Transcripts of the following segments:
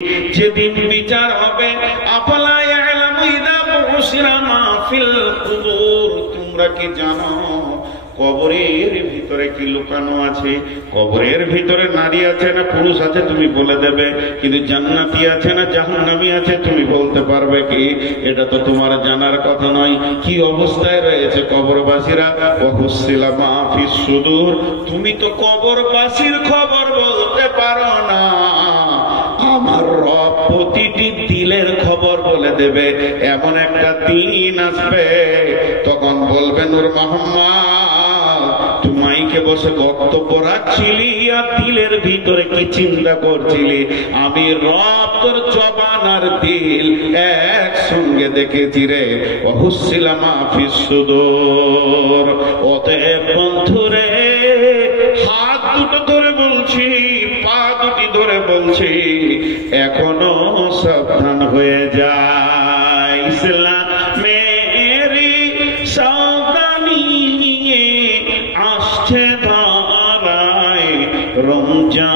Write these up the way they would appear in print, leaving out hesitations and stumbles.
যেদিন বিচার হবে, আফালা ইয়ালামু ইযা বুশিরা মা ফিল কুবুর, তোমরা কি জানো কবরের ভিতরে কি লুকানো আছে? কবরের ভিতরে নারী আছে না পুরুষ আছে তুমি বলে দেবে, কিন্তু জান্নাতি আছে না জাহান্নামী আছে তুমি বলতে পারবে কি? এটা তো তোমার জানার কথা নয়। কি অবস্থায় রয়েছে কবরবাসীরা? ওয়াহুসিলা মা ফিস সুদূর, তুমি তো কবরবাসীর খবর বলতে পারো না। আমার রব প্রতিটি দিলের খবর বলে দেবে। এমন একটা দিন আসবে, তখন বলবে নূর মোহাম্মদ তুই মাইকে বসে বক্তব্য রাখছিলি আর দিলের ভিতরে কি চিন্তা করছিলি? আমি রব তোর জবান আর দিল একসঙ্গে দেখেছি রে। ওয়াহুসিলা মা ফিস সুদূর। অতএব বন্ধুরে, হাত দুটো ধরে বলছি, পা দুটি ধরে বলছি, এখনো সাবধান হয়ে যায়। ইসলামেরই সাবধানী আসছে ধরায় রমজান,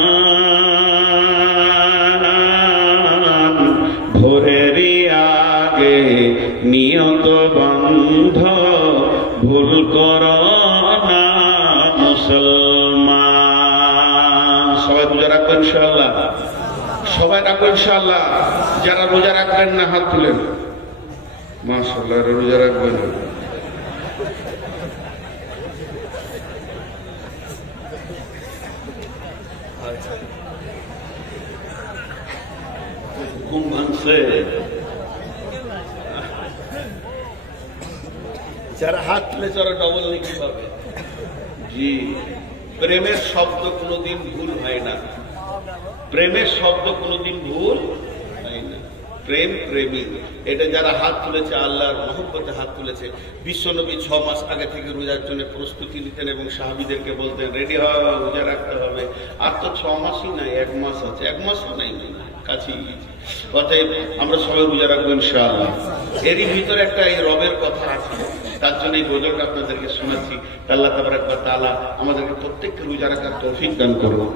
ভোরেরই আগে নিয়ত বন্ধ, ভুল করো না মুসলমান। সবাই রোজা রাখবেন ইনশাআল্লাহ, সবাই রাখবেন ইনশাআল্লাহ। যারা রোজা রাখবেন না হাত তুলেন। মাশাআল্লাহ, রোজা রাখবেন। ঘুম ভাঙছে? যারা হাত তুলেছে ওরা ডবল লিখতে পারবে। জি, প্রেমের শব্দ কোনোদিন ভুল হয় না, প্রেমের শব্দ কোনোদিন ভুল হয় না। প্রেম, প্রেমী, এটা যারা হাত তুলেছে আল্লাহর মহব্বতে হাত তুলেছে। বিশ্বনবী 6 মাস আগে থেকে রোজার জন্য প্রস্তুতি নিতেন এবং সাহাবীদেরকে বলতেন রেডি হও, রোজা রাখতে হবে। আর তো 6 মাসই নাই, 1 মাস আছে, 1 মাসও নাই, কাছেই গেছে। অতএব আমরা সবাই রোজা রাখবো ইনশাআল্লাহ। এরই ভিতরে একটা এই রবের কথা আছে, তার জন্য এই গজলটা আপনাদেরকে শোনাচ্ছি। আল্লাহ তাবারাক ওয়া তাআলা আমাদেরকে প্রত্যেককে রোজা রাখার তৌফিক দান করুন।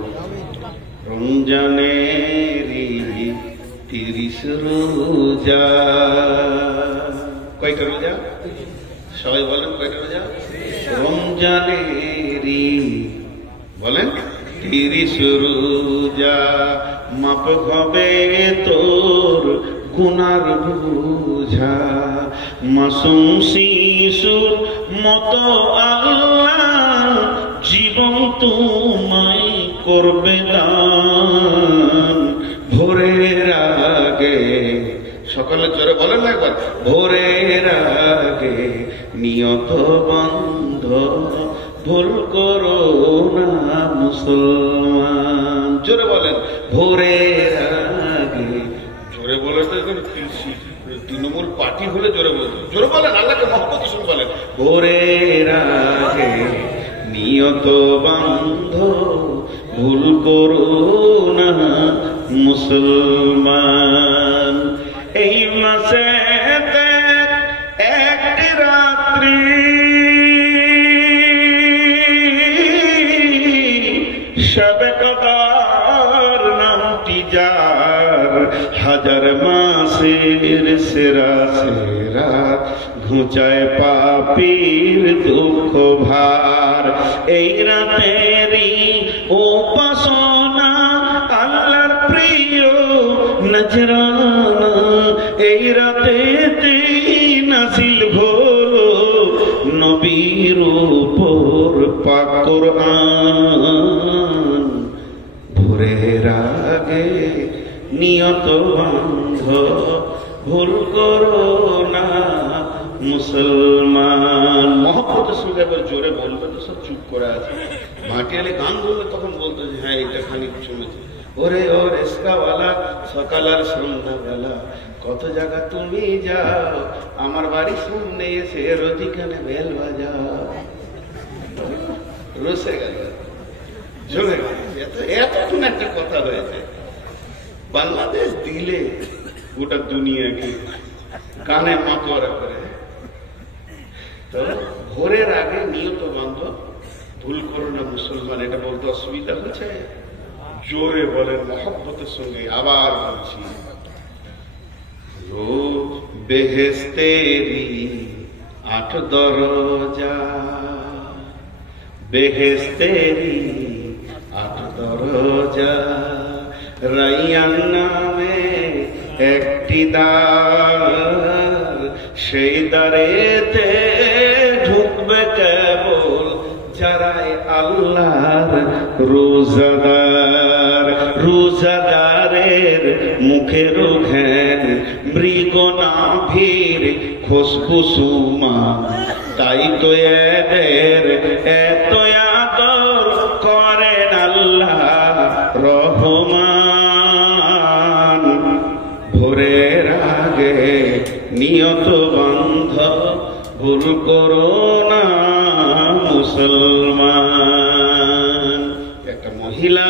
রমজানেরই 30 রোজা। কয়টা রোজা? সবাই বলেন কয়টা রোজা? রমজানেরই বলেন 30 রোজা। মাপ হবে তোর গুনার বোঝা, মাসুম শিশুর মতো আল্লাহ জীবন তোমায় করবে দান। ভোরের আগে, সকালে জোরে বলেন না একবার, ভোরের আগে নিয়ত বন্ধ, ভুল করো না মুসলমান। জোরে বলেন, ভোরের আগে। জোরে বলে তো এখন তৃণমূল পার্টি হলে জোরে বলতো। জোরে বলেন, আল্লাহকে মহব্বত শুনে বলেন, ভোরের আগে নিয়ত বন্ধ, ভুল করো না মুসলমান। এই মাসে একটি রাত্রি শবে কদর নামটি যার, হাজার মাসের সেরা সেরা ঘুচায় পাপীর দুঃখ ভার। এই রাতেরই উপাসনা আল্লাহর প্রিয় নজরানা, এই রাতেতে নাজিল হলো নবীর উপর পাক কোরআন। ভোরের আগে নিয়ত বন্ধ, ভুল করো না মুসলমান। মহব্বতের সঙ্গে এবার জোরে বলবে তো সব চুপ করে আছে। ভাটিয়ালি গান বললে তখন বলতো যে হ্যাঁ এটা খানিক শুনেছি। ওরে ও রেস্কাওয়ালা, সকাল আর সন্ধ্যাবেলা কত জায়গা তুমি যাও, আমার বাড়ির সামনে এসে রতিকানে বেল বাজাও। রসে গেল, জমে গেল। এতক্ষণ একটা কথা হয়েছে, বাংলাদেশ দিলে গোটা দুনিয়াকে কানে মাতোয়ারা করে। তো ভোরের আগে নিয়ত বন্ধ, ভুল করো না মুসলমান, এটা বলতে অসুবিধা হচ্ছে? জোরে বলেন মহব্বতের সঙ্গে। আবার বলছি, রোজ বেহেশতেরি 8 দরজা, বেহেশতেরি 8 দরজা, রাইয়ান নামে একটি দ্বার, সেই দ্বারেতে ঢুকবে কেবল যারাই আল্লাহর রোজাদার। রোজাদারের মুখের ঘ্যান মৃগনাভির খুশবুসুমা, তাই তো এদের এত আদর করেন আল্লাহ রহমান। ভোরের আগে নিয়ত বন্ধ ভুল করো না মুসলমান। একটা মহিলা,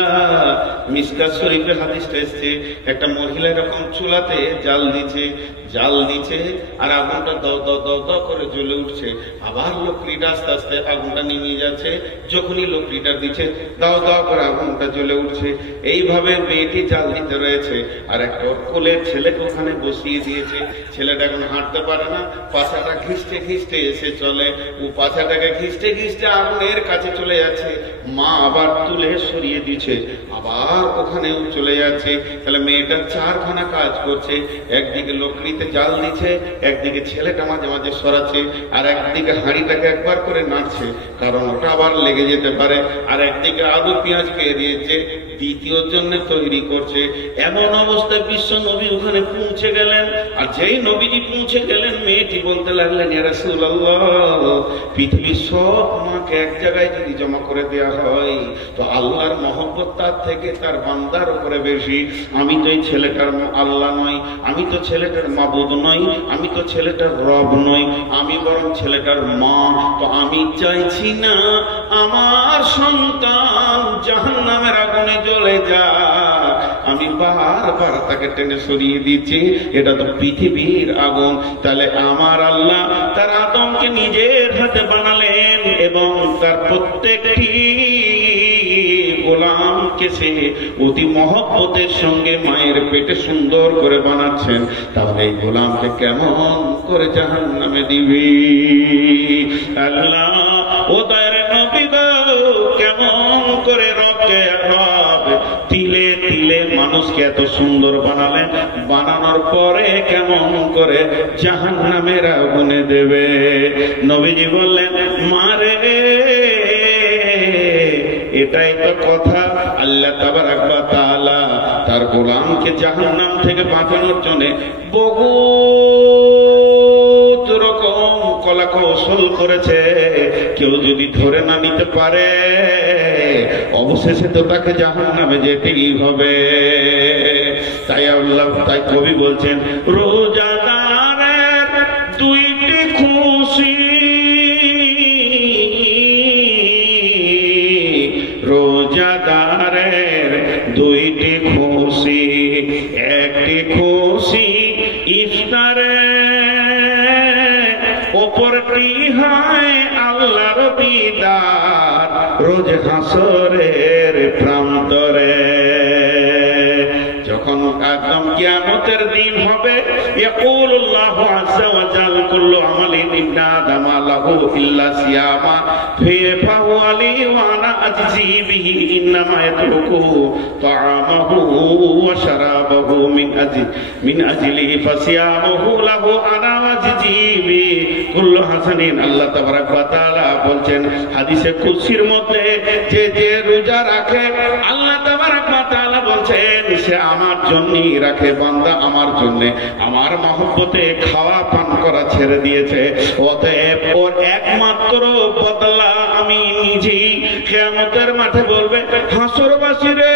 মিশকাত শরীফে হাদিসটা এসছে, একটা মহিলা এরকম চুলাতে জাল দিচ্ছে আর আগুনটা দাও দাও দাও দাও করে জ্বলে উঠছে, আবার লকড়িটা আস্তে আস্তে আগুনটা নিমিয়ে যাচ্ছে, যখনই লকড়িটা দিচ্ছে দাও দাও করে আগুনটা জ্বলে উঠছে। এইভাবে মেয়েটি জাল দিতে রয়েছে আর একটা কোলের ছেলেকে ওখানে বসিয়ে দিয়েছে। ছেলেটা এখন হাঁটতে পারে না, পাছাটা ঘিসতে ঘিসতে এসে চলে, ও পাছাটাকে ঘিসতে ঘিসতে আগুনের কাছে চলে যাচ্ছে। মা আবার তুলে সরিয়ে দিচ্ছে, আবার ওখানেও চলে যাচ্ছে। তাহলে মেয়েটা 4খানা কাজ করছে, একদিকে লকড়িতে জাল দিচ্ছে, একদিকে ছেলেটা মাঝে মাঝে সরাচ্ছে, আর একদিকে হাঁড়িটাকে একবার করে নাড়ছে কারণ ওটা আবার লেগে যেতে পারে, আর একদিকে আলু পেঁয়াজ পেয়ে দিয়েছে, দ্বিতীয় জন্য তৈরি করছে। এমন অবস্থায় বিশ্ব নবী ওখানে পৌঁছে গেলেন। আর যেই নবীজি পৌঁছে গেলেন, মেয়েটি বলতে লাগলেন, ইয়া রাসূলুল্লাহ, পৃথিবীর সব মাকে এক জায়গায় যদি জমা করে দেয়া হয় তো আল্লাহর মহব্বত তার থেকে তার বান্দার উপরে বেশি। আমি তো এই ছেলেটার আল্লাহ নই, আমি তো ছেলেটার মাবুদ নই, আমি তো ছেলেটার রব নই, আমি বরং ছেলেটার মা। তো আমি চাইছি না আমার সন্তান জাহান্নামের আগুনে জ্বলে যাক, আমি বারবার তাকে টেনে সরিয়ে দিচ্ছি, এটা তো পৃথিবীর আগুন। তাহলে আমার আল্লাহ তার আদমকে নিজের হাতে বানালেন এবং তার প্রত্যেকটি গোলামকে সে অতি মহব্বতের সঙ্গে মায়ের পেটে সুন্দর করে বানাচ্ছেন। তাহলে এই গোলামকে কেমন করে জাহান্নামে দিবি? আল্লাহ ও দয়ার নবী গো, কেমন করে রবকে রব তিলে তিলে মানুষকে এত সুন্দর বানালেন, বানানোর পরে কেমন করে জাহান্নামের আগুনে দেবে? নবীজি বললেন, মারে এটাই তো কথা। আল্লাহ তাবারাক ওয়া তাআলা তার গোলামকে জাহান্নাম থেকে বাঁচানোর জন্য বহুত রকম কলা কৌশল করেছে। কেউ যদি ধরে না নিতে পারে অবশেষে তো তাকে জাহান্নামে যেতেই হবে। তাই আল্লাহ, তাই কবি বলছেন, রোজাদারের 2টি খুশি, রোজাদারের 2টি খুশি, একটি খুশি ইফতারে, অপরটি হয় আল্লাহর দিদার রোজ হাসরের প্রান্তরে। যখন একদম কিয়ামতের দিন হবে, ইয়াকুলুল্লাহু আযজা ওয়া জাল কুল্লু আমালিন ইবনা আদামা লাহু ইল্লা সিয়ামা ফাহুয়া লি ওয়া আনা আজজি বিহি ইন্নামা ইয়াতরুকু তাআমাহু ওয়া শারাবাহু মিন আজলি ফাসিয়ামুহু লাহু আনা আজজি বিহি কুল্লু হাসানিন। আল্লাহ তাবারাক ওয়া তাআলা বলছেন হাদিসে কুদসির মধ্যে, যে যে রোজা রাখে আল্লাহ তাবারাক ওয়া তাআলা বলছেন সে আমার জন্যই রাখে। বান্দা আমার জন্য আমার মহব্বতে খাওয়া পান করা ছেড়ে দিয়েছে, অতএব ওর একমাত্র বদলা আমি নিজেই। কিয়ামতের মাঠে বলবে, হাসরবাসী রে,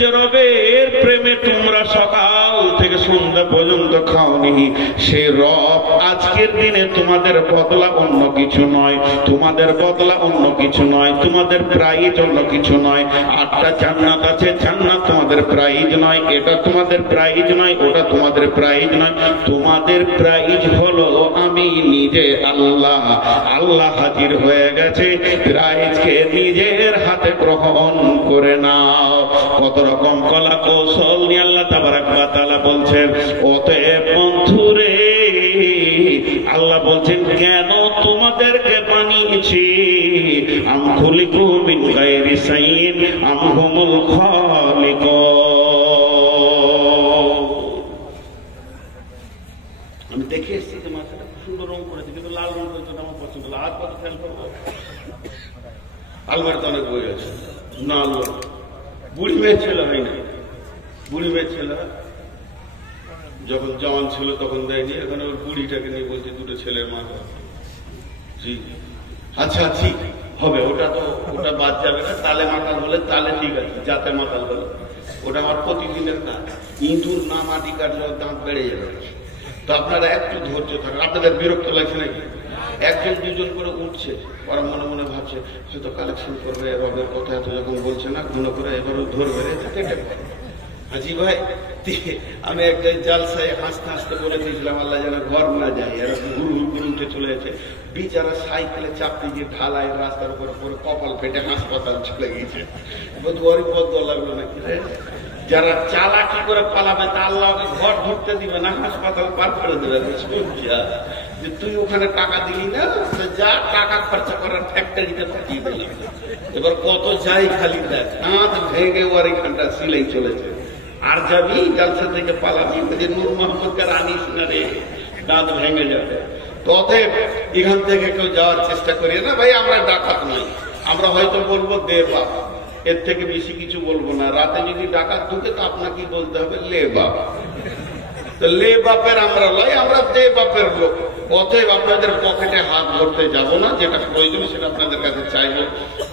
যে রবের প্রেমে তোমরা সকাল থেকে সন্ধ্যা পর্যন্ত খাওনি, সেই রব আজকের দিনে তোমাদের বদলা অন্য কিছু নয়, তোমাদের বদলা অন্য কিছু নয়, তোমাদের প্রাইজ অন্য কিছু নয়। 8টা জান্নাত আছে, জান্নাত তোমাদের প্রাইজ নয়, এটা তোমাদের প্রাইজ নয়, ওটা তোমাদের প্রাইজ নয়। তোমাদের প্রাইজ হলো আমি নিজে আল্লাহ। আল্লাহ হাজির হয়ে গেছে, প্রাইজকে নিজের হাতে গ্রহণ করে নাও। কত রকম কলা কৌশল নিয়ে আল্লাহ তাবারাক ওয়া তাআলা বলছেন। অতএব বন্ধুরে, আল্লাহ বলছেন কেন তোমাদেরকে বানিয়েছি। আম খুলিকু মিন গায়রি শাইইন আম হুমুল খালিকুন। আমি দেখে এসেছি যে মাথাটা সুন্দর রং করেছে, কিন্তু লাল রং করেছে আমার পছন্দ। আর কত খেয়াল করবো, আলমারিতে অনেক বই আছে, না বুড়ি মেয়ের ছেলে হয় না, বুড়ি মেয়ের ছেলে যখন জওয়ান ছিল তখন দেয়নি, এখন ওর বুড়িটাকে নিয়ে বলছে 2টো ছেলের মা। জি আচ্ছা ঠিক হবে, ওটা তো ওটা বাদ যাবে না। তালে মাতাল হলে তালে ঠিক আছে, যাতে মাতাল হলে ওটা আমার প্রতিদিনের কাজ। ইঁদুর না মাটি কাটলে দাঁত বেড়ে যাবে। তো আপনারা একটু ধৈর্য থাকেন। আপনাদের বিরক্ত লাগছে নাকি? 1জন 2জন করে উঠছে, ওরা মনে মনে ভাবছে হয়তো কালেকশন করবে, রবের কথা এত যখন বলছে না গুলো করে এবারও ধরবে। হাজি ভাই, আমি একটা জালসায় হাসতে হাসতে বলে দিয়েছিলাম আল্লাহ যেন ঘর না যায়, এরা গুরু গুরু উঠে চলে যাচ্ছে। বিচারা সাইকেলে চাপতে গিয়ে ঢালাই রাস্তার উপরে পরে কপাল ফেটে হাসপাতাল চলে গিয়েছে। ওরই বদ্ধ লাগলো নাকি রে? যারা চালাকি করে পালাবে তা আল্লাহকে ঘর ঢুকতে দিবে না, হাসপাতাল পার করে দেবে। যে তুই ওখানে টাকা দিলি না, যা টাকা খরচা করার ফ্যাক্টরিতে পাঠিয়ে দিলি। এবার কত যাই খালি দেখ, হাত ভেঙে ওর এখানটা সিলাই চলেছে। আর যাবি জালসা থেকে পালাবি, নূর মোহাম্মদকে আনিস না রে, দাঁত ভেঙে যাবে। অতএব এখান থেকে কেউ যাওয়ার চেষ্টা করি না ভাই। আমরা ডাকাত নই, আমরা হয়তো বলবো দে বাপ, এর থেকে বেশি কিছু বলবো না। রাতে যদি ডাকাত ঢুকে তো আপনাকে বলতে হবে লে বাপ। তো লে বাপের আমরা লয়, আমরা দে বাপের লোক। অতএব আপনাদের পকেটে হাত ধরতে যাব না, যেটা প্রয়োজন সেটা আপনাদের কাছে চাইবো।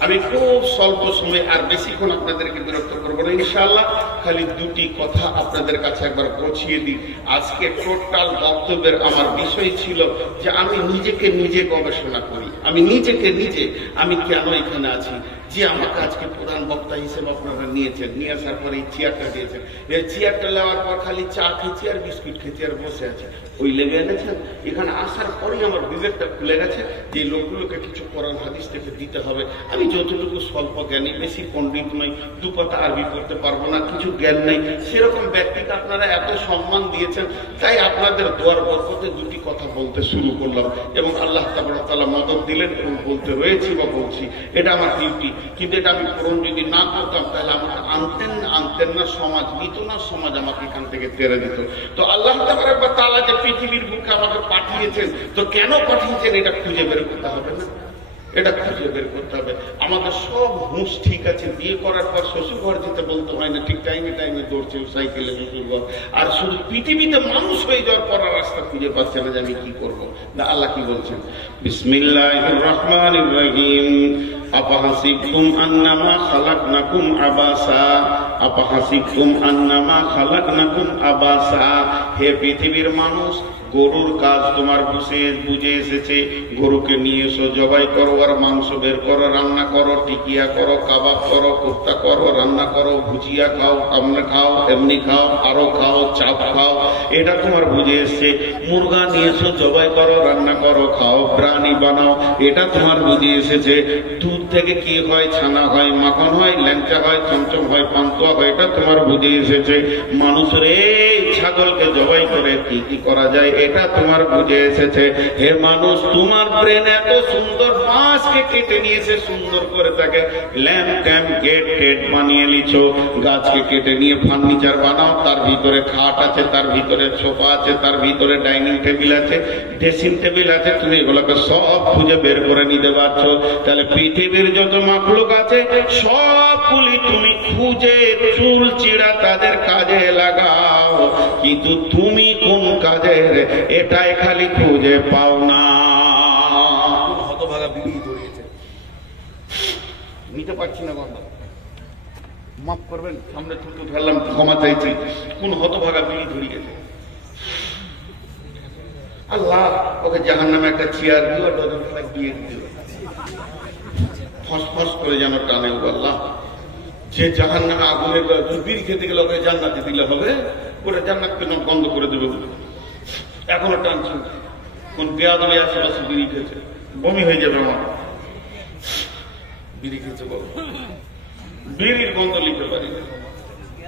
আমি খুব স্বল্প সময় আর বেশিক্ষণ আপনাদেরকে বিরক্ত করবো না ইনশাআল্লাহ। খালি 2টি কথা আপনাদের কাছে একবার পৌঁছিয়ে দিই। আজকে টোটাল বক্তব্যের আমার বিষয় ছিল যে আমি নিজেকে নিজে গবেষণা করি, আমি নিজেকে নিজে আমি কেন এখানে আছি। যে আমাকে আজকে প্রধান বক্তা হিসেবে আপনারা নিয়েছেন, নিয়ে আসার পরে এই চেয়ারটা দিয়েছেন, এই চেয়ারটা নেওয়ার পর খালি চা খেয়েছি আর বিস্কুট খেয়েছি আর বসে আছে, ওই লেগে এনেছেন। এখানে আসার পরেই আমার বিবেকটা খুলে গেছে যে লোকগুলোকে কিছু কোরআন হাদিস থেকে দিতে হবে। আমি যতটুকু স্বল্প জ্ঞানী, বেশি পণ্ডিত নই, 2 পাতা আরবি করতে পারবো না, কিছু জ্ঞান নেই, সেরকম ব্যক্তিকে আপনারা এত সম্মান দিয়েছেন, তাই আপনাদের দোয়ার বরকতে 2টি কথা বলতে শুরু করলাম এবং আল্লাহ তাআলা মদদ দিলেন এবং বলতে রয়েছি বা বলছি। এটা আমার ডিউটি। কিন্তু এটা আমি পূরণ যদি না করতাম তাহলে আমাকে আনতেন না, সমাজ নিত না, সমাজ আমাকে এখান থেকে তেড়ে দিত। তো আল্লাহ তাআলা যে পৃথিবীর বুকে আমাকে পাঠিয়েছেন, তো কেন পাঠিয়েছেন এটা খুঁজে বের করতে হবে না? এটা খুঁজে বের করতে হবে। আমাদের সব হুঁশ ঠিক আছে, বিয়ে করার পর শ্বশুর ঘর যেতে বলতে হয় না, ঠিক টাইমে টাইমে দৌড়ছে সাইকেলে শ্বশুর ঘর। আর শুধু পৃথিবীতে মানুষ হয়ে যাওয়ার পর রাস্তা খুঁজে পাচ্ছে না যে আমি কি করবো। না, আল্লাহ কি বলছেন? বিসমিল্লাহির রহমানির রহিম। আপাহাসিবতুম আন্নামা খালাকনাকুম আবাসা, আপাহাসিবতুম আন্নামা খালাকনাকুম আবাসা। হে পৃথিবীর মানুষ, গরুর কাজ তোমার বুঝে এসেছে। গরুকে নিয়ে এসো, জবাই করো, আর মাংস বের করো, রান্না করো, টিকিয়া করো, কাবাব করো, কোফতা করো, রান্না করো, ভুজিয়া খাও, কামড়ে খাও, এমনি খাও, আরো খাও, চাপ খাও, এটা তোমার বুঝে এসছে। মুরগা নিয়ে এসো, জবাই করো, রান্না করো, খাও, প্রাণী বানাও, এটা তোমার বুঝে এসেছে। দুধ থেকে কি হয়? ছানা হয়, মাখন হয়, ল্যাংচা হয়, চমচম হয়, পান্তুয়া হয়, এটা তোমার বুঝে এসেছে। মানুষের এই ছাগলকে জবাই করে কি কি করা যায়, এটা তোমার বুঝে এসেছে। হে মানুষ, তোমার ব্রেন এত সুন্দর, বাঁশকে কেটে নিয়েছে সুন্দর করে, তাকে ল্যাম্প ট্যাম্প গেট টেট বানিয়ে লিছো। গাছকে কেটে নিয়ে ফার্নিচার বানাও, তার ভিতরে খাট আছে, তার ভিতরে সোফা আছে, তার ভিতরে ডাইনিং টেবিল আছে, ড্রেসিং টেবিল আছে। তুমি এগুলোকে সব খুঁজে বের করে নিতে পারছো। তাহলে পৃথিবীর যত মাখলুক আছে সবগুলি তুমি খুঁজে চুল চিড়া তাদের কাজে লাগাও, কিন্তু তুমি কোন কাজের এটাই খালি খুঁজে পাও না। হতভাগা বিড়ি ধরিয়েছে, নিতে পারছি না গন্ধ। মাফ করবেন, সামনে থুতু ফেললাম, ক্ষমা চাইছি, কোন হতভাগা বিড়ি ধরিয়েছে। আল্লাহ ওকে জাহান্নামে একটা চেয়ার দিও, ডজন খানা দিয়ে দিও, ফসফস করে যেন টানে। আল্লাহ যে জাহান্নামে আগুনের বিড়ি খেতে গেলে ওকে জান্নাতে দিলে হবে, ওটা জান্নাত কেন বন্ধ করে দেবে? এখনো টানছি, কোন বেয়াদবি আশেপাশে বিড়ি খেয়েছে, বমি হয়ে যাবে আমার। বিড়ি খেতে বলো, বিড়ির গন্ধ নিতে পারি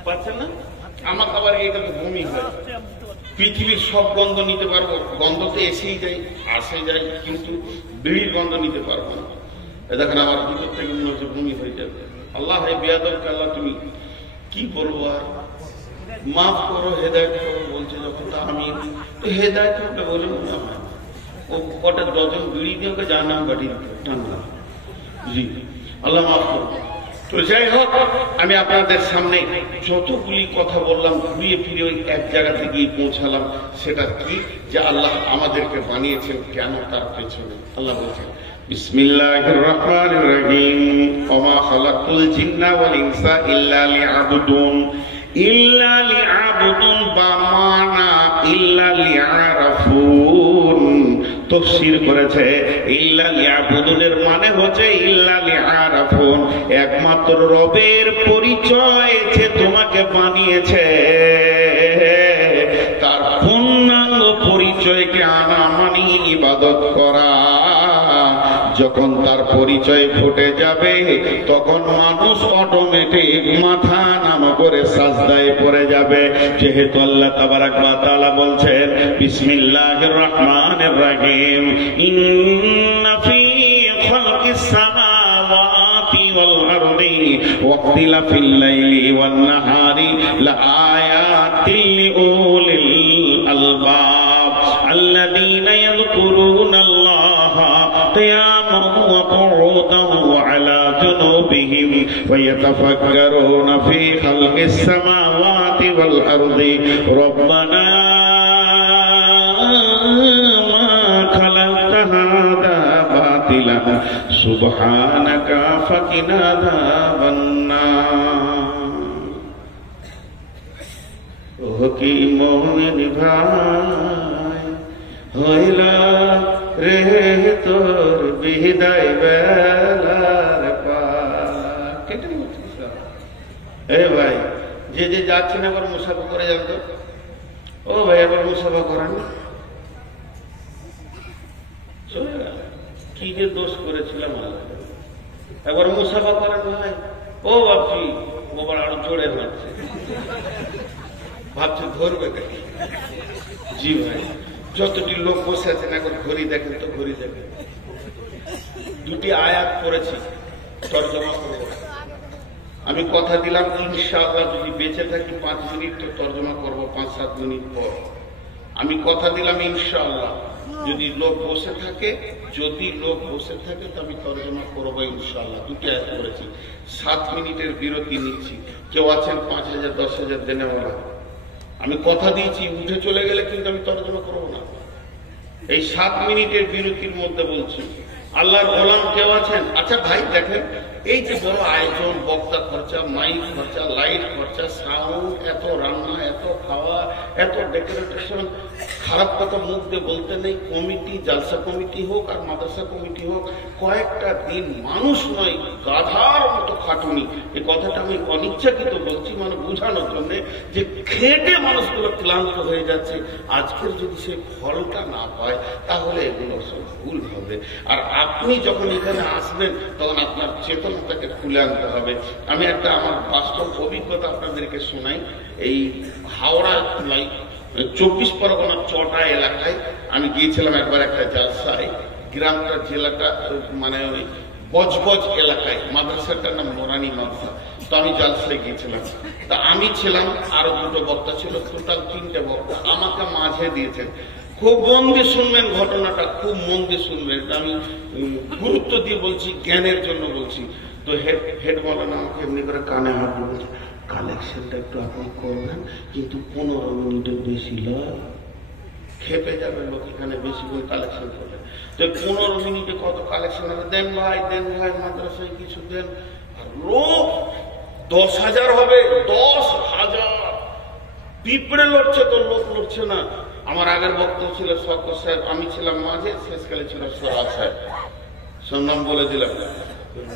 পাচ্ছেন না? আমার আবার এটা তো বমি হয়। পৃথিবীর সব গন্ধ নিতে পারবো, গন্ধ তো এসেই যায়, আসে যায়, কিন্তু বিড়ির গন্ধ নিতে পারবো না। দেখেন আমার ভিতর থেকে মনে হচ্ছে বমি হয়ে যাবে। আল্লাহ হে বেয়াদবকে আল্লাহ তুমি কি করবো, আর মাফ করো, হেদায়ত করো বলছে যখন, আমি তো হেদায়ত হবে বলে মনে হয়। ও কটা ডজন বিড়ি দিয়ে ওকে জাহান্নামে পাঠিয়ে টানলাম। জি আল্লাহ মাফ করো। তো যাই হোক, আমি আপনাদের সামনে যতগুলি কথা বললাম ঘুরিয়ে ফিরে ওই এক জায়গা থেকে পৌঁছালাম। সেটা কি, যে আল্লাহ আমাদেরকে বানিয়েছেন কেন, তার পেছনে আল্লাহ বলছেন বিসমিল্লাহির রহমানির রহিম, ওমা খালাকতুল জিন্না ওয়াল ইনসা ইল্লা লিয়াবুদুন। ইল্লা লিয়াবুদুন বামানা ইল্লা লিয়ারাফুন। তাফসীর করেছে ইল্লা লিয়াবুদুনের মানে হচ্ছে ইল্লা লিয়ারাফুন, একমাত্র রবের পরিচয় যে তোমাকে বানিয়েছে, তার পূর্ণাঙ্গ পরিচয়কে আনা মানে ইবাদত করা। যখন তার পরিচয় ফুটে যাবে তখন মানুষ অটোমেটিক মাথা নামা করে সাজদায় পড়ে যাবে। যেহেতু আল্লাহ তাবারাক ওয়া তাআলা বলছেন বিসমিল্লাহির রহমানির রহিম, ইন্না ফী খালকিস সামাওয়াতি ওয়াল আরদি ওয়াখতিলাফিল লাইলি ওয়ান নাহারি লাআয়াতিল লিউলিল আলবাব আল্লাযীনা ইয়াযকুরুনাল্লাহা قياما وقعودا وعلى جنوبهم ويتفكرون في خلق السماوات والأرض ربنا ما خلقت هذا باطلا سبحانك فقنا عذاب النار। ওহ কি মুমিন ভাই হইলা রে তোর বিদায় বেলার পার। কেটে এ ভাই, যে যে যাচ্ছেন আবার মুসাফা করে যান তো। ও ভাই আবার মুসাফা করেন, চলে গেল। কি যে দোষ করেছিলাম একবার মুসাফা করেন ভাই। ও ভাবছি বাবার আরো জোরে হচ্ছে, ভাবছি ধরবে দেখি। জি ভাই, যতটি লোক বসে আছেন একবার ঘড়ি দেখেন তো, ঘড়ি দেখেন। দুটি আয়াত পড়েছি, তরজমা করব। আমি কথা দিলাম ইনশাআল্লাহ যদি বেঁচে থাকি 5 মিনিট তো তরজমা করব 5-7 মিনিট পর। আমি কথা দিলাম ইনশাআল্লাহ যদি লোক বসে থাকে তো আমি তরজমা করব ইনশাআল্লাহ। দুটি আয়াত পড়েছি, 7 মিনিটের বিরতি নিচ্ছি। কেউ আছেন 5,000 10,000 দেনেওয়ালা? আমি কথা দিয়েছি, উঠে চলে গেলে কিন্তু আমি তরজমা করবো না। এই 7 মিনিটের বিরতির মধ্যে বলছি, আল্লাহর গোলাম কেউ আছেন? আচ্ছা ভাই দেখেন, এই যে বড় আয়োজন, বক্তা খরচা, মাইক খরচা, লাইট খরচা, সাউন্ড, এত রান্না, এত খাওয়া, এত ডেকোরেশন, খারাপ কথা মুখ দিয়ে বলতে নেই। কমিটি, জালসা কমিটি হোক আর মাদ্রাসা কমিটি হোক, কয়েকটা দিন মানুষ নয় গাধার মতো খাটুনি। এই কথাটা আমি অনিচ্ছাকৃত বলছি, মানে বোঝানোর জন্য যে খেটে মানুষগুলো ক্লান্ত হয়ে যাচ্ছে। আজকের যদি সে ফলটা না পায় তাহলে এগুলো সব ভুল হবে। আর আপনি যখন এখানে আসবেন তখন আপনার চেতনাটাকে খুলে আনতে হবে। আমি একটা আমার বাস্তব অভিজ্ঞতা আপনাদেরকে শোনাই। এই হাওড়া 24 পরগনার চটা এলাকায় আমি গিয়েছিলাম একবার একটা জালসায়। গ্রামটা, জেলাটা মানে ওই বজবজ এলাকায়, মাদ্রাসাটার নাম নোরানি মাদ্রাসা। তো আমি জালসায় গিয়েছিলাম। তা আমি ছিলাম, আরো 2টো বক্তা ছিল, টোটাল 3টে বক্তা আমাকে মাঝে দিয়েছেন। খুব মন দিয়ে শুনবেন ঘটনাটা, খুব মন দিয়ে শুনবেন। এটা আমি গুরুত্ব দিয়ে বলছি, জ্ঞানের জন্য বলছি। তো হেড মৌলানা আমাকে এমনি করে কানে হাত বলছে, কালেকশনটা একটু আপনি করবেন, কিন্তু 15 মিনিটের বেশি লয়, খেপে যাবে লোক এখানে বেশি করে কালেকশন করলে। তো 15 মিনিটে কত কালেকশন হবে? দেন ভাই মাদ্রাসায় কিছু দেন। আর লোক 10,000 হবে, 10,000 পিঁপড়ে লড়ছে তো, লোক লড়ছে না। আমার আগের বক্তব্য ছিল শওকত সাহেব, আমি ছিলাম মাঝে, শেষকালে ছিল সোহাগ সাহেব, সম্মান বলে দিলাম।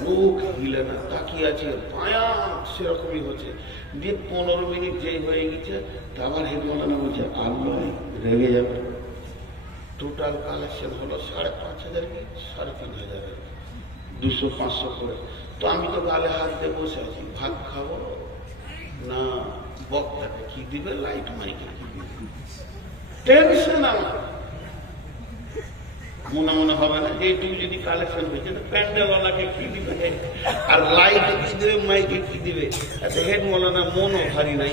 লোক হিলে না, তাকিয়ে আছে, ভয়ান সেরকমই হচ্ছে। দিয়ে 15 মিনিট যেই হয়ে গেছে, আমার হেড মৌলানা বলছে আল্লাহ রেগে যাবে। টোটাল কালেকশন হলো 5,500 কি 3,500, 200-500 করে। তো আমি তো গালে হাত দিয়ে বসে আছি, ভাত খাবো না বক্তাকে কি দিবে, লাইট মাইকে কি দিবে, টেনশন আমার। মনে মনে হবে না যে এইটুকু যদি কালেকশন হয়েছে, প্যান্ডেলওয়ালাকে কি দিবে, আর লাইট কি দিবে, মাইকে কি দিবে। হেড মৌলানা মনও ভারী নাই,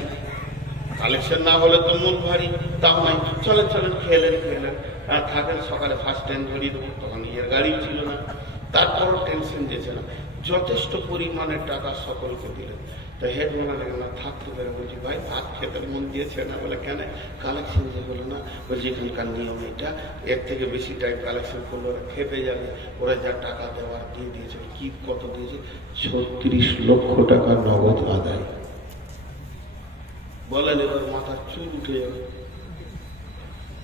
কালেকশন না হলে তো মন ভারী, তাও নাই। চলেন চলেন, খেলেন আর থাকেন, সকালে ফার্স্ট ট্রেন ধরিয়ে দেবো। তখন নিজের গাড়ি ছিল না, তারপরও টেনশন দিয়েছে না, যথেষ্ট পরিমাণের টাকা সকলকে দিলেন। তো হেড মৌলানা থাকতে পারে, বলছি ভাই ভাত খেতে মন দিয়েছে না? বলে কেন? কালেকশন যে হলো না, বলছি এখানকার নিয়ম এটা, এর থেকে বেশি টাইম কালেকশন করলে ওরা খেপে যাবে, ওরা যা টাকা দেওয়ার দিয়ে দিয়েছে। কি কত দিয়েছে? 36 লক্ষ টাকা নগদ আদায়। বলেন, এবার মাথার চুল উঠে যাবে।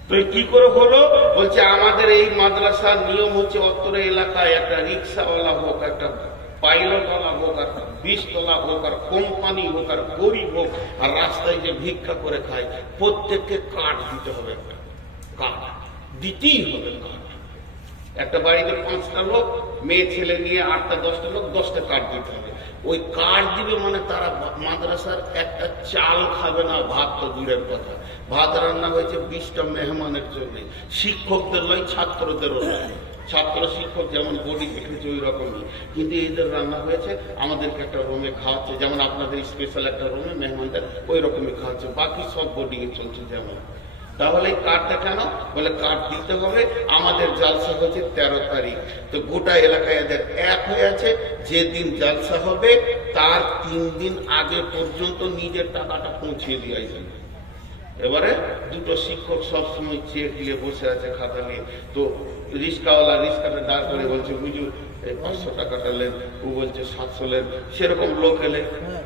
তো কি করে হলো? বলছে আমাদের এই মাদ্রাসার নিয়ম হচ্ছে, অত্র এলাকায় একটা রিক্সাওয়ালা হোক, একটা পাইলটওয়ালা হোক, আর 20 তলা হোক, আর কোম্পানি হোক, আর গরিব হোক, আর রাস্তায় যে ভিক্ষা করে খায়, প্রত্যেককে কার্ড দিতে হবে। একটা কার্ড দিতেই হবে। কার্ড একটা বাড়িতে 5টা লোক, মেয়ে ছেলে নিয়ে 8টা 10টা লোক, 10টা কার্ড দিতে হবে। ওই কার্ড দিবে মানে তারা মাদ্রাসার একটা চাল খাবে না, ভাত তো দূরের কথা। ভাত রান্না হয়েছে 20টা মেহমানের জন্য, শিক্ষকদের নয়, ছাত্রদেরও নয়। ছাত্র শিক্ষক যেমন বডি দেখেছে ওই রকমই, কিন্তু এদের রান্না হয়েছে, আমাদেরকে একটা রুমে খাওয়াচ্ছে, যেমন আপনাদের স্পেশাল একটা রুমে মেহমানদের ওই রকমই খাওয়াচ্ছে, বাকি সব বোর্ডিং এ চলছে যেমন। তাহলে কার্ডটা কেন? বলে কার্ড দিতে হবে। আমাদের জালসা হচ্ছে 13 তারিখ, তো গোটা এলাকায় এদের এক হয়ে আছে, যেদিন জালসা হবে তার 3 দিন আগে পর্যন্ত নিজের টাকাটা পৌঁছিয়ে দিয়ে যাবে। এবারে দুটো শিক্ষক সবসময় চেক নিয়ে বসে আছে, খাতা নিয়ে। তো রিক্সাওয়ালা রিক্সাটা দাঁড় করে বলছে, হুজুর এই 500 টাকাটা নেন। ও বলছে 700 নেন। সেরকম লোক এলে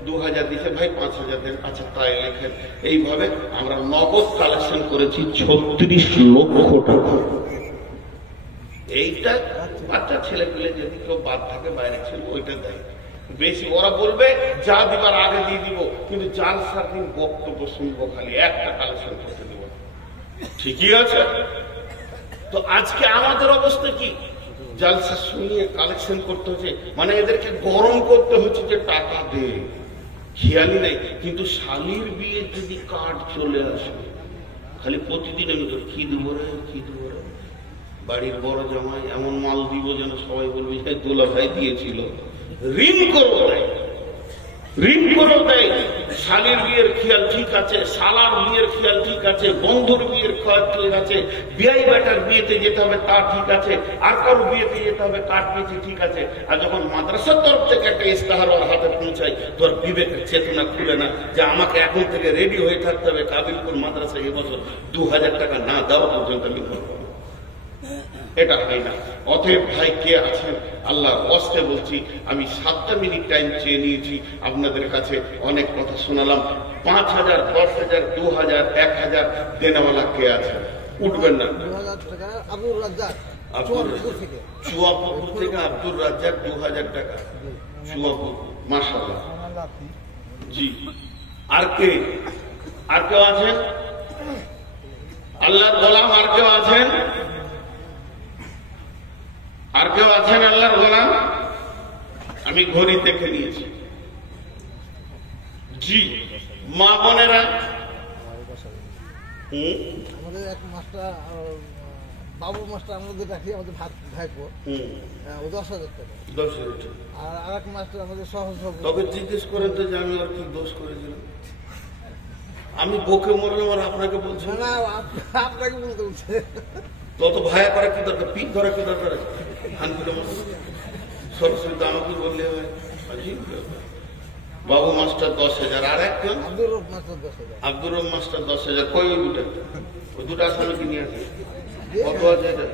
2000 দিচ্ছে, ভাই 5000 দেন। আচ্ছা তাই লেখেন। এইভাবে আমরা নগদ কালেকশন করেছি 36 লক্ষ টাকা। এইটা বাচ্চা ছেলে পেলে যদি কেউ বাদ থাকে, বাইরে ছিল, ওইটা দেয় বেশি। ওরা বলবে যা দিবার আগে দিয়ে দিব, কিন্তু জালসার দিন বক্তব্য শুনবো, খালি একটা কালেকশন করতে দেবো। ঠিকই আছে। তো আজকে আমাদের অবস্থা কি? জালসা শুনিয়ে কালেকশন করতে হচ্ছে, মানে এদেরকে গরম করতে হচ্ছে যে টাকা দে, খেয়ালই নেই। কিন্তু শালির বিয়ে যদি কার্ড চলে আসে, খালি প্রতিদিন আমি তো কি দিব রে, কি দিব রে, বাড়ির বড় জামাই এমন মাল দিব যেন সবাই বলবে যে দোলা ভাই দিয়েছিল। ঋণ করো দেয়, ঋণ করো দেয়। শালির বিয়ের খেয়াল ঠিক আছে, শালার বিয়ের খেয়াল ঠিক আছে, বন্ধুর বিয়ের খেয়াল ঠিক আছে, বিয়াই বেটার বিয়েতে যেতে হবে তা ঠিক আছে, আর কারো বিয়েতে যেতে হবে কার্ড পেয়েছে ঠিক আছে। আর যখন মাদ্রাসার তরফ থেকে একটা ইস্তাহার ওর হাতে পৌঁছায়, তোর বিবেকের চেতনা খুলে না যে আমাকে এখন থেকে রেডি হয়ে থাকতে হবে, কাবিলপুর মাদ্রাসায় এবছর 2000 টাকা না দেওয়া পর্যন্ত আমি করবো। এটা হয় না। অতএব ভাই কে আছেন, আল্লাহর ওয়াস্তে বলছি, আমি 7টা মিনিট টাইম চেয়ে নিয়েছি আপনাদের কাছে, অনেক কথা শোনালাম। 5000, 10,000, 2000, 1000 দেনেওয়ালা কে আছে? উঠবেন না। 2000 টাকা আব্দুর রাজ্জাক, চুয়াপুর থেকে আব্দুর রাজ্জাক 2000 টাকা। চুয়াপুর, মাশাআল্লাহ। জি, আর কে? আর কেউ আছেন? আল্লাহর গোলাম আর কেউ আছেন? আর কেউ আছেন আল্লাহর গোলাম? আমি ঘড়ি দেখে নিয়েছি। জি, মা বোনেরা, আমাদের এক মাস্টার, বাবু মাস্টার আমাদের রাখি, আমাদের ভাইপো, ও 10,000 টাকা। 10,000 টাকা। আর এক মাস্টার আমাদের সহসভাপতি। তবে জিজ্ঞেস করেন তো যে আমি আর কি দোষ করেছিলাম? আমি বকে মরলাম আর আপনাকে বলছি না, আপনাকে বলতে বলছে। তত ভায়া করা কি দরকার, পিঠ ধরা কি দরকার? সরস্বতী আমাকে বললে হয়। বাবু মাস্টার 10,000, আর একজন আব্দুর রব মাস্টার 10,000। আব্দুর রব মাস্টার 10,000। কই ওই দুটা? ওই দুটা আসলে কি নিয়ে আসে? কত আছে এটা?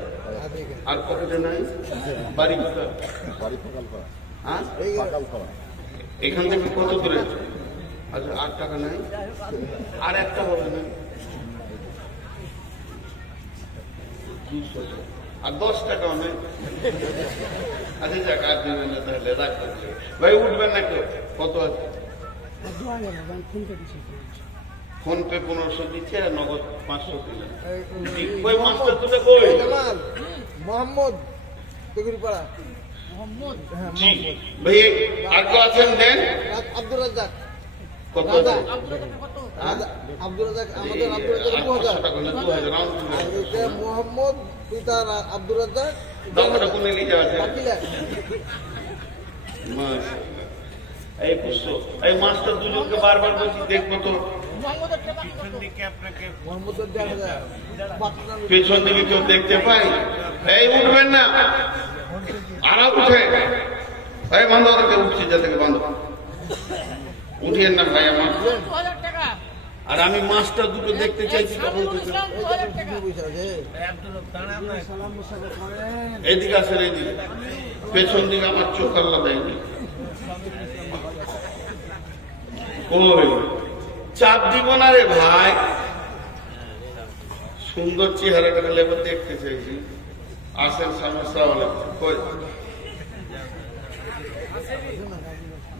আর কতটা নাই? বাড়ি কোথা? বাড়ি ফকাল করা। হ্যাঁ, এখান থেকে কত দূরে? আচ্ছা 8 টাকা নাই, আর একটা হবে না, 200 আর 10 টাকাও নেই। আচ্ছা যাক, আর দিবেন না তাহলে, রাখবেন ভাই, উঠবেন না কেউ? কত আছে? ফোন পে 1500 দিচ্ছে আর নগদ 500 দিলেন। ওই মাস্টার দুটো কই? মোহাম্মদ তেগুরিপাড়া। জি ভাই, আর কেউ আছেন? দেন। আব্দুর রাজ্জাক। কত? আব্দুর রাজ্জাক, আমাদের আব্দুর রাজ্জাক 2000। মোহাম্মদ পিতার আব্দুর রাজ্জাক। দামটা কোনে নিয়ে যাওয়া আছে? এই পুষ্প, এই মাস্টার দুজনকে বারবার বলছি দেখবো তো। পেছন দিকে কেউ দেখতে পাই? এই উঠবেন না, আর উঠে এই বান্ধব উঠছে, যা থেকে বান্ধব উঠিয়েন না ভাই আমার। আর আমি মাস্টার দুটো দেখতে চাইছি, তখন এইদিকে আসেন, এইদিকে পেছন দিকে আমার চোখ আল্লাহ দেয়নি। ওই চাপ দিব না রে ভাই, সুন্দর চেহারাটা লেবার দেখতে চাইছি। আসেন, সমস্যা হলে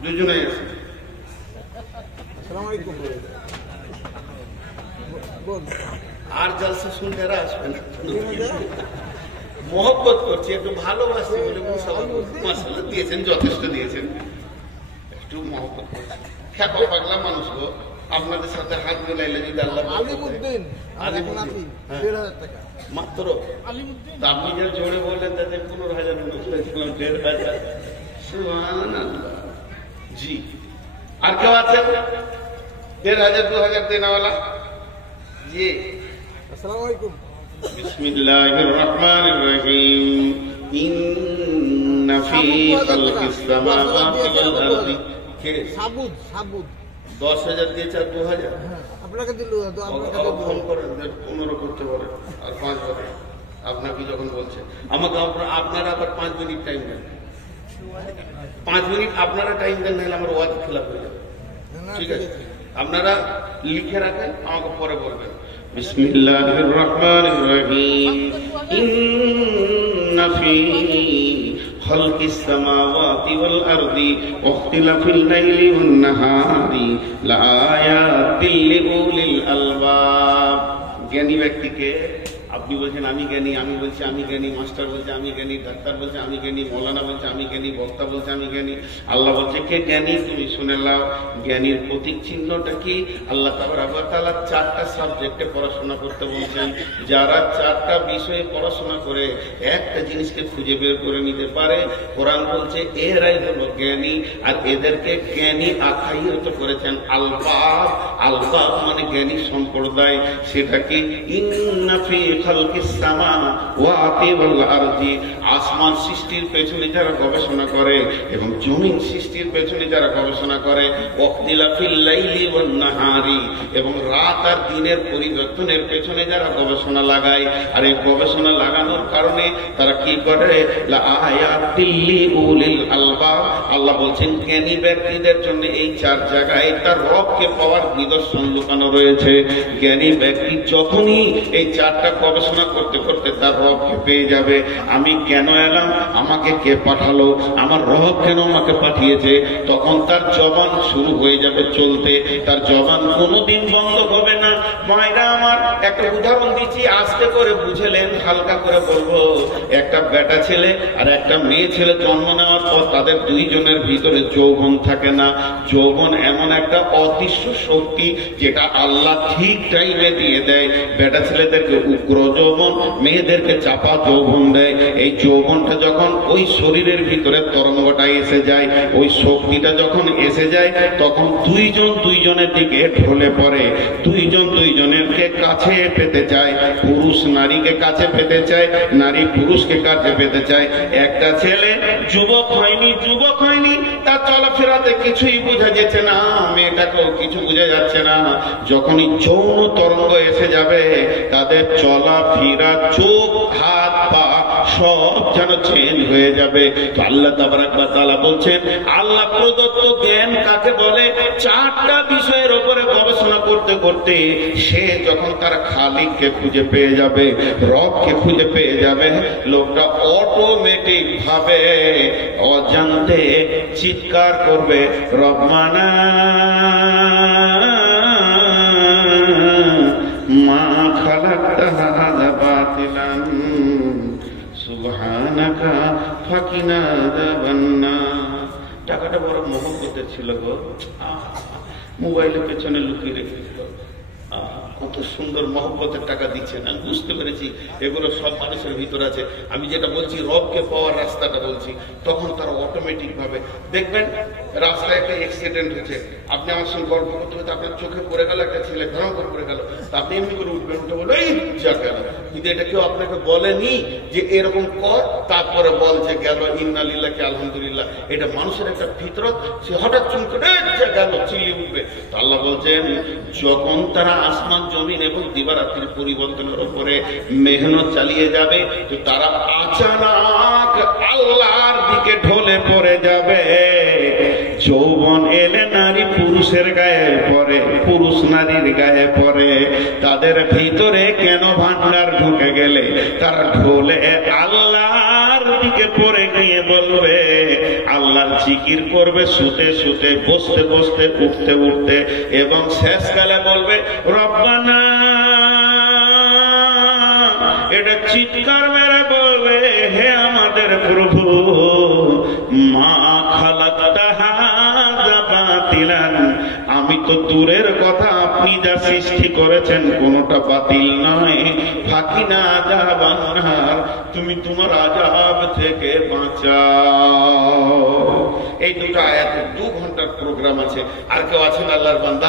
দুজনে আছে। আর জলসা শুনতে আসবে না, মহব্বত করছি, একটু ভালোবাসছি বলে মশলা দিয়েছেন, যথেষ্ট দিয়েছেন, একটু মহব্বত করছি। খেপা পাগলা মানুষ গো, আপনাদের সাথে হাত মিলাইলে যদি আল্লাহ মাত্র আপনি যা জোরে বললেন তাতে 15,000 1,500। সুবহানাল্লাহ। জি, আর কেউ আছেন 1,500 2,000 দেনাওয়ালা? জি, আসসালামু আলাইকুম। বিসমিল্লাহির রহমানির রহিম। ইন্না ফি খালকিস সামাওয়াতি ওয়াল আরদি। সাবুদ সাবুদ 10,000 দিয়েছে আর 2,000 আপনাকে দিল। ফোন করেন, 15 করতে পারেন আর 5 হবে আপনাকে যখন বলছে আমাকে। আপনারা আবার 5 মিনিট টাইম দেন, 5 মিনিট আপনারা টাইম দেন, নাহলে আমার ওয়াজ খেলাপ হয়ে যাবে। ঠিক আছে, আপনারা লিখে রাখেন, আমাকে পরে বলবেন। বিসমিল্লাহির রহমানির রহিম। ইন্না ফি খালকিস সামাওয়াতি ওয়াল আরদি ওয়াখতিলাফিল লাইলি ওয়ান নাহারি লাআয়াতিল লিউলিল আলবাব। জ্ঞানী ব্যক্তিকে আপনি বলছেন আমি জ্ঞানী, আমি বলছি আমি জ্ঞানী, মাস্টার বলছে আমি জ্ঞানী, ডাক্তার বলছে আমি জ্ঞানী, মৌলানা বলছে আমি জ্ঞানী, বক্তা বলছে আমি জ্ঞানী। আল্লাহ বলছে কে জ্ঞানী? তুমি শুনে নাও। জ্ঞানীর প্রতীক চিহ্নটা কি? আল্লাহ তাআলা 4টা সাবজেক্টে পড়াশোনা করতে বলছেন। যারা 4টা বিষয়ে পড়াশোনা করে একটা জিনিসকে খুঁজে বের করে নিতে পারে, কোরআন বলছে এরাই হলো জ্ঞানী। আর এদেরকে জ্ঞানী আখ্যায়িত করেছেন আলবাব। আলবাব মানে জ্ঞানী সম্প্রদায়। সেটা কি? ইন্না ফি খালকিস সামাওয়াতি ওয়াল আরদি। আসমান সৃষ্টির পেছনে যারা গবেষণা করে এবং জমিন সৃষ্টির পেছনে যারা গবেষণা করে, ওয়াখতিলাফিল লাইলি ওয়ান নাহারি, এবং রাত আর দিনের পরিবর্তনের পেছনে যারা গবেষণা লাগায়, আর এই গবেষণা লাগানোর কারণে তারা কি করে? লাআয়াতিল লিউলিল আলবাব। আল্লাহ বলছেন জ্ঞানী ব্যক্তিদের জন্য এই 4 জায়গায় তার রবকে পাওয়ার নিদর্শন লুকানো রয়েছে। জ্ঞানী ব্যক্তি যখনই এই 4টা গবেষণা করতে করতে তার রবকে পেয়ে যাবে। আমি কেন এলাম, আমাকে কে পাঠালো, আমার রব কেন আমাকে পাঠিয়েছে, তখন তার জবান শুরু হয়ে যাবে চলতে। তার জবান কোনোদিন বন্ধ হবে না। মায়েরা আমার, একটা উদাহরণ দিচ্ছি, আস্তে করে বুঝেলেন, হালকা করে বলবো। একটা বেটা ছেলে আর একটা মেয়ে ছেলে জন্ম নেওয়ার পর তাদের 2 জনের ভিতরে যৌবন থাকে না। যৌবন এমন একটা অদৃশ্য শক্তি যেটা আল্লাহ ঠিক টাইমে দিয়ে দেয়। বেটা ছেলেদেরকে উগ্র যৌবন, মেয়েদেরকে চাপা যৌবন দেয়। এই যৌবনটা যখন ওই শরীরের ভিতরে তরঙ্গটা এসে যায়, ওই শক্তিটা যখন এসে যায়, তখন 2 জন 2 জনের দিকে ঢলে পড়ে। 2 জন 2 জনেরকে কাছে পেতে চায়। পুরুষ নারীকে কাছে পেতে চায়, নারী পুরুষকে কাছে পেতে চায়। একটা ছেলে যুবক হয়নি, তার চলাফেরাতে কিছুই বোঝা যাচ্ছে না, মেয়েটাকেও কিছু বোঝা যাচ্ছে না। যখনই যৌন তরঙ্গ এসে যাবে, তাদের চলাফেরা, চোখ, হাত, পা সব যেন চেঞ্জ হয়ে যাবে। তো আল্লাহ তাবারাক ওয়া তাআলা বলছেন, আল্লাহ প্রদত্ত জ্ঞান কাকে বলে? চারটা বিষয়ের উপরে গবেষণা করতে করতে সে যখন তার খালিককে খুঁজে পেয়ে যাবে, রবকে খুঁজে পেয়ে যাবে, লোকটা অটোমেটিক ভাবে অজান্তে চিৎকার করবে, রব্বানা মা খালাকতা হাযা বাতিলান সুবহানাকা ফাকিনা আযাবান্নার। টাকাটা বড় মহব্বতের ছিল গো, মোবাইলের পেছনে লুকিয়ে রেখেছিল। কত সুন্দর মহব্বতের টাকা দিচ্ছেন। আমি বুঝতে পেরেছি এগুলো সব মানুষের ভিতরে আছে। আমি যেটা বলছি রবকে পাওয়ার রাস্তাটা বলছি, তখন তারা অটোমেটিক ভাবে দেখবেন রাস্তায় একটা অ্যাক্সিডেন্ট হচ্ছে, আপনি আমার সঙ্গে গল্প করতে করতে আপনার চোখে পড়ে গেল, একটা ছেলে ভয়ঙ্কর পড়ে গেল, আপনি এমনি করে উঠবেন, উঠে বলবেন এই যা গেল। কিন্তু এটা কেউ আপনাকে বলেনি যে এরকম কর, তারপরে বল যে গেল, ইন্না লিল্লাহি আলহামদুলিল্লাহ। এটা মানুষের একটা ফিতরত, সে হঠাৎ চুমকে যা গেল চিল্লিয়ে উঠবে। তো আল্লাহ বলছেন, যখন তারা আসমান জমিন এবং দিবারাত্রির পরিবর্তনের উপরে মেহনত চালিয়ে যাবে, তো তারা আচানক আল্লাহর দিকে ঢলে পড়ে যাবে। যৌবন এলে নারী পুরুষের গায়ে পড়ে, পুরুষ নারীর গায়ে পড়ে। তাদের ভিতরে কেন ভান্ডার ঢুকে গেলে তারা ঢলে আল্লাহর দিকে পড়ে গিয়ে বলবে, আল্লাহর জিকির করবে, শুতে শুতে, বসতে বসতে, উঠতে উঠতে, এবং শেষকালে বলবে রব্বানা। এটা চিৎকার মেরে বলবে, হে আমাদের প্রভু, মা খালাকতা হাযা বাতিলান, আমি তো দূরের কথা, আপনি যা সৃষ্টি করেছেন কোনটা বাতিল নয়। ফাকিনা আযাবান্নার, তুমি তোমার আযাব থেকে বাঁচাও। এই দুটো আয়াতে 2 ঘন্টার প্রোগ্রাম আছে। আর কেউ আছেন আল্লাহর বান্দা?